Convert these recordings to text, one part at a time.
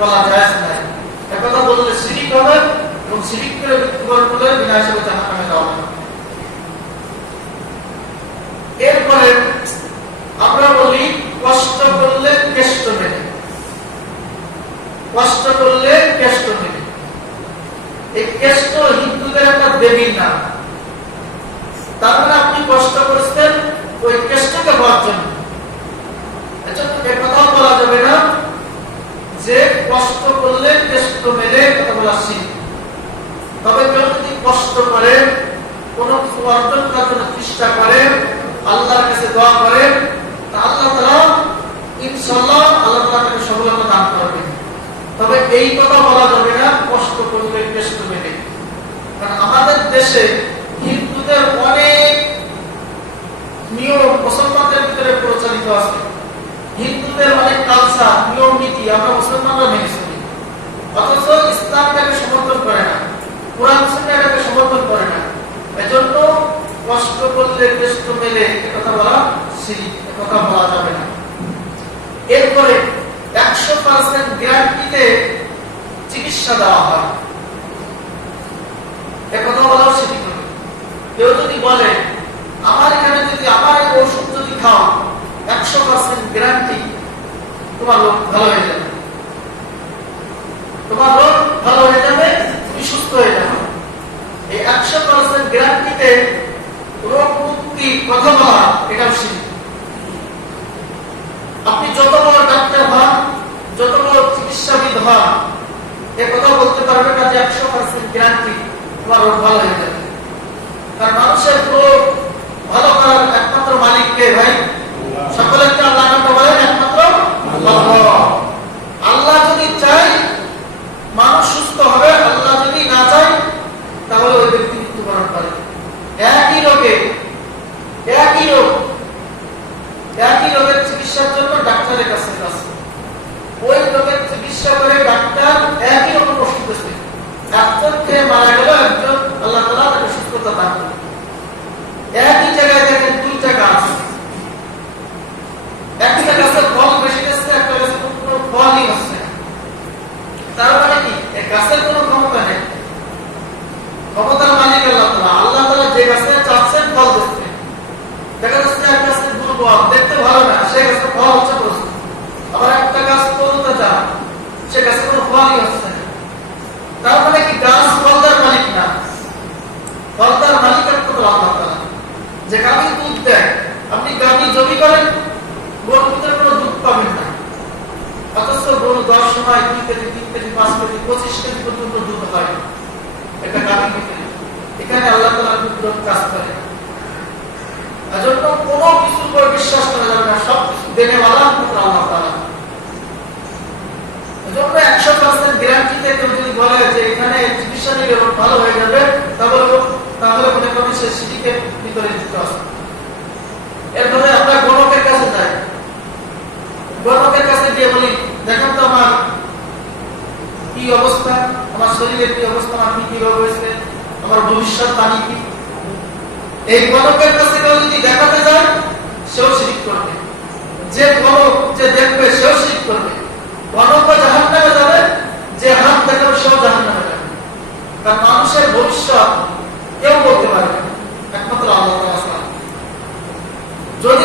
বলা বললে এরপরে আমরা বলি, কষ্ট করলে কেষ্ট মেনে কষ্ট করলে কেষ্ট মেনে এই কেষ্ট হিন্দুদের একটা দেবীর নাম। তার মানে আপনি কষ্ট করেছেন, ওই কেষ্টকে হওয়ার জন্য এজন্য এ কথাও বলা যাবে না যে কষ্ট করলে কেষ্ট মেলে কথা শিখ তবে যদি কষ্ট করে, কোন অর্জন করার জন্য চেষ্টা করে, আল্লাহর কাছে দোয়া করে আল্লাহ তারা ইনশাল্লাহ আল্লাহ তাকে সফলতা দান করবে। তবে এই কথা বলা যাবে না, কষ্ট করলে কেষ্ট মেলে কারণ আমাদের দেশে হিন্দুদের অনেক নিয়ম, মুসলমানদের ভিতরে প্রচলিত আছে। হিন্দুদের অনেক কালচার নিয়ম নীতি, আমরা মুসলমানরা মেনে চলি। অথচ ইসলামটাকে সমর্থন করে না, কোরআন সুন্নাহটাকে সমর্থন করে না। এজন্য কষ্ট করলে, কষ্ট মেলে কথা বলা শিরিক কথা বলা যাবে না। এরপরে একশো পার্সেন্ট গ্যারান্টিতে চিকিৎসা দেওয়া হয়। একথা বলাও হবে কেউ যদি বলে, আমার এখানে যদি আমার ওষুধ যদি খাও একশো পার্সেন্ট গ্যারান্টি তোমার রোগ ভালো হয়ে যাবে। তোমার রোগ ভালো হয়ে যাবে, তুমি সুস্থ হয়ে যাবে। এই একশো পার্সেন্ট গ্যারান্টিতে রোগ মুক্তি কথা বলা এটাও শিখি আপনি যত বড় ডাক্তার হন, যত বড় চিকিৎসাবিদ হন, এ কথা বলতে পারবে না যে একশো পার্সেন্ট গ্যারান্টি তোমার রোগ ভালো হয়ে যাবে। কারণ মানুষের রোগ ভালো করার একমাত্র মালিক কে ভাই সকলের কে আল্লাহ নাম বলেন একমাত্র আল্লাহ আল্লাহ যদি চাই মানুষ সুস্থ হবে আল্লাহ যদি না চাই তাহলে ওই ব্যক্তি মৃত্যুবরণ করে একই রোগে একই রোগ একই রোগের চিকিৎসার জন্য ডাক্তারের কাছে আছে ওই রোগের চিকিৎসা করে ডাক্তার একই রকম ওষুধ দিচ্ছে ডাক্তার খেয়ে মারা গেল একজন, আল্লাহ তালা তাকে সুস্থতা দান একই জায়গায় দেখেন দুইটা গাছ একটা গাছের ফল বেশি দিচ্ছে একটা গাছের কোনো ফলই হচ্ছে না তার মানে কি এই গাছের কোনো ক্ষমতা নেই ক্ষমতার মালিক আল্লাহ তালা আল্লাহ তালা যে গাছে চাচ্ছেন ফল দিচ্ছে দেখা যাচ্ছে এক গাছের দুর্বল দেখতে ভালো না সে গাছের ফল হচ্ছে প্রস্তুত আবার একটা গাছ তরুতে যা সে গাছে কোনো ফলই হচ্ছে না তার মানে কি গাছ ফলদার মালিক না ফলদার মালিক একমাত্র আল্লাহ তালা যে গাভী দুধ দেয় আপনি গাভী জমি করেন গরুর ভিতরে কোনো দুধ পাবেন না অথচ গরু দশ সময় দুই কেজি তিন কেজি পাঁচ কেজি পঁচিশ কেজি পর্যন্ত দুধ হয় এটা করে। বিশ্বাস করা যাবে না সব কিছু বলা আল্লাহ একশো পার্সেন্ট গ্যারান্টিতে কেউ যদি বলে যে এখানে চিকিৎসা নিলে ভালো হয়ে যাবে, তাহলে তাহলে মনে করেন সে সিটিকে ভিতরে যুক্ত আছে এরপরে আমরা গণকের কাছে যাই গণকের কাছে গিয়ে বলি দেখেন তো আমার কি অবস্থা আমার শরীরের কি অবস্থা, আমার কি কি হয়েছে, আমার ভবিষ্যৎ বাণী কি? এই গণকের কাছে কেউ যদি দেখাতে যায়, সেও শিরিক করবে। যে গণক যে দেখবে, সেও শিরিক করবে। গণক জাহান নামে যাবে, যে হাত দেখাবে, সেও জাহান নামে যাবে। কারণ মানুষের ভবিষ্যৎ কেউ বলতে পারবে না। একমাত্র আল্লাহ। যদি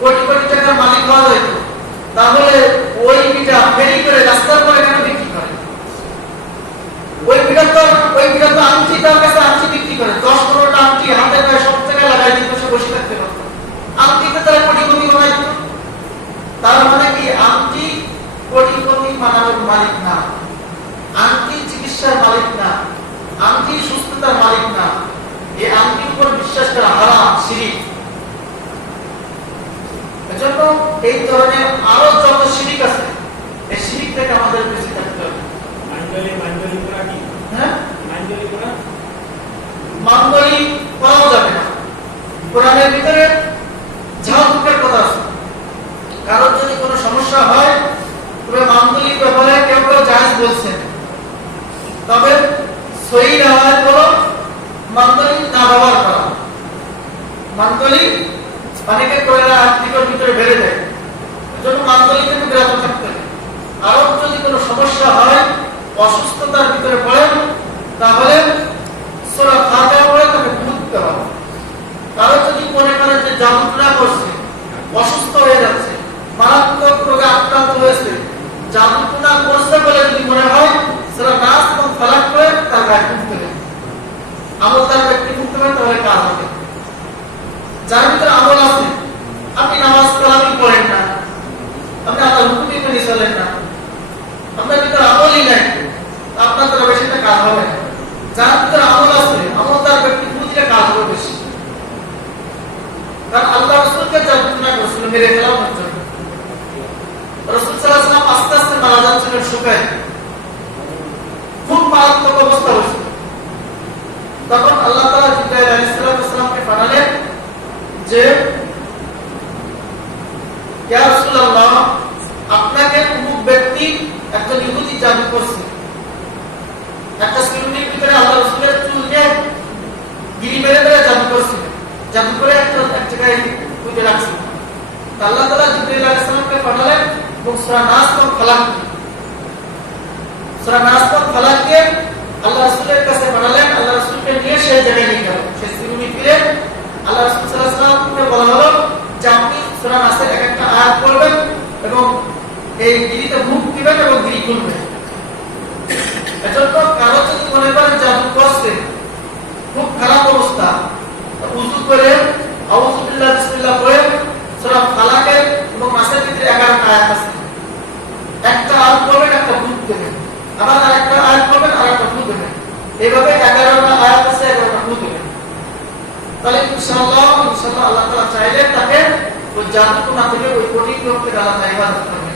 কোটি কোটি টাকার মালিক হওয়া যেত তাহলে ওই পিঠা ফেরি করে রাস্তার পরে কেন বিক্রি করে? ওই পিঠা তো, ওই পিঠা তো আংটি, তার কাছে আংটি বিক্রি করে। দশ পনেরোটা আংটি হাতে করে সব জায়গায় লাগাই দিতে সে বসে থাকতে পারতো। আংটিতে তারা কোটিপতি বানাই তার মানে কি? আংটি কোটিপতি বানানোর মালিক না। আংটি চিকিৎসার মালিক না। আংটি সুস্থতার মালিক না। এই আংটির উপর বিশ্বাস করা হারাম সিরিজ ধরনের আরও যত শিরিক আছে এই শিরিক থেকে আমাদের বেশি থাকতে হবে। মাঞ্জলি মাঞ্জলি করা কি? হ্যাঁ? মাঞ্জলি করা? মাঙ্গলিক করাও যাবে না। কোরআনের ভিতরে দুঃখের কথা আছে। কারোর যদি কোনো সমস্যা হয় তবে মাঙ্গলিক ব্যাপারে কেউ কেউ জায়েজ বলছেন তবে সহি রেওয়ায়ত হলো মাঙ্গলিক না ব্যবহার করা। মাঙ্গলিক অনেকে করে আর্থিকের ভিতরে বেড়ে যায় এজন্য মাঙ্গলিক থেকে বিরত থাকতে হবে আরও যদি কোনো সমস্যা হয় অসুস্থতার ভিতরে পড়েন তাহলে সূরা পড়ে তাকে হবে। কারও যদি মনে করেন যে করছে, অসুস্থ হয়ে যাচ্ছে, মারাত্মক রোগে আক্রান্ত হয়েছে যন্ত্রণা করছে বলে যদি মনে হয় সেটা নাচ এবং ফলাক করে তার গায়ে ফুটতে হবে আমল তার ব্যক্তি ফুটতে পারে তাহলে কাজ হবে? যার ভিতরে আমল আছে, আপনি নামাজ কালামি পড়েন না আপনি আল্লাহ হুকুমি মেনে চলেন না আপনার ভিতরে আমলই নাই আপনার দ্বারা বেশি একটা কাজ হবে না যার ভিতরে আমল আছে আমল তার ব্যক্তি বুঝলে কাজ হবে বেশি কারণ আল্লাহ রসুলকে যন্ত্রণা করেছিল মেরে ফেলার জন্য রসুল সাল্লাহ আস্তে আস্তে মারা যাচ্ছিলেন খুব মারাত্মক অবস্থা হয়েছিল তখন আল্লাহ তালা জিব্রাইল আলাইহিস সালামকে পাঠালেন যে আপনাকে অমুক ব্যক্তি একজন ইহুদি জাদু করছে। একটা সিলুনির ভিতরে আল্লাহ রসুলের চুলকে গিরি মেরে মেরে জাদু করছিল জাদু করে একটা, এক জায়গায় পুঁতে রাখছিল আল্লাহ তাআলা জিবরাইল আলাইহিস সালামকে পাঠালেন এবং সূরা নাস এবং ফালাক সূরা নাস এবং ফালাক আল্লাহ রাসূলের কাছে পাঠালেন আল্লাহ রাসূলকে নিয়ে সেই জায়গায় নিয়ে গেল। সেই সিলুনি ফিরে আল্লাহ রাসূল সাল্লাল্লাহু আলাইহি ওয়াসাল্লামকে বলা হলো যে আপনি সূরা নাসের এক একটা আয়াত পড়বেন এবং এই গিরিতে মুখ দিবেন এবং গিরি খুলবেন। এজন্য কারও যদি মনে করেন জাদু করছে খুব খারাপ অবস্থা উজু করে, আউযু বিল্লাহ বিসমিল্লাহ পড়ে সূরা ফালাকের এবং নাসের ভিতরে 11টা আয়াত আছে একটা আয়াত পড়বেন একটা ফুট দেবেন আবার আরেকটা আয়াত পড়বেন আর একটা ফুট দেবেন এইভাবে 11টা আয়াত আছে 11টা ফুট তাহলে ইনশাআল্লাহ ইনশাআল্লাহ আল্লাহ তাআলা চাইলে তাকে ওই থেকে ওই কঠিন ইবাদত করবে।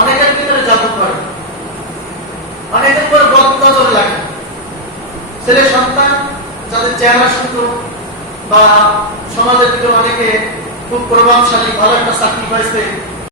অনেকের ভিতরে জাদু করে? অনেকের লাগে। ছেলে সন্তান, যাদের চেহারা সুন্দর বা সমাজের ভিতরে অনেকে খুব প্রভাবশালী, ভালো একটা চাকরি পাইছে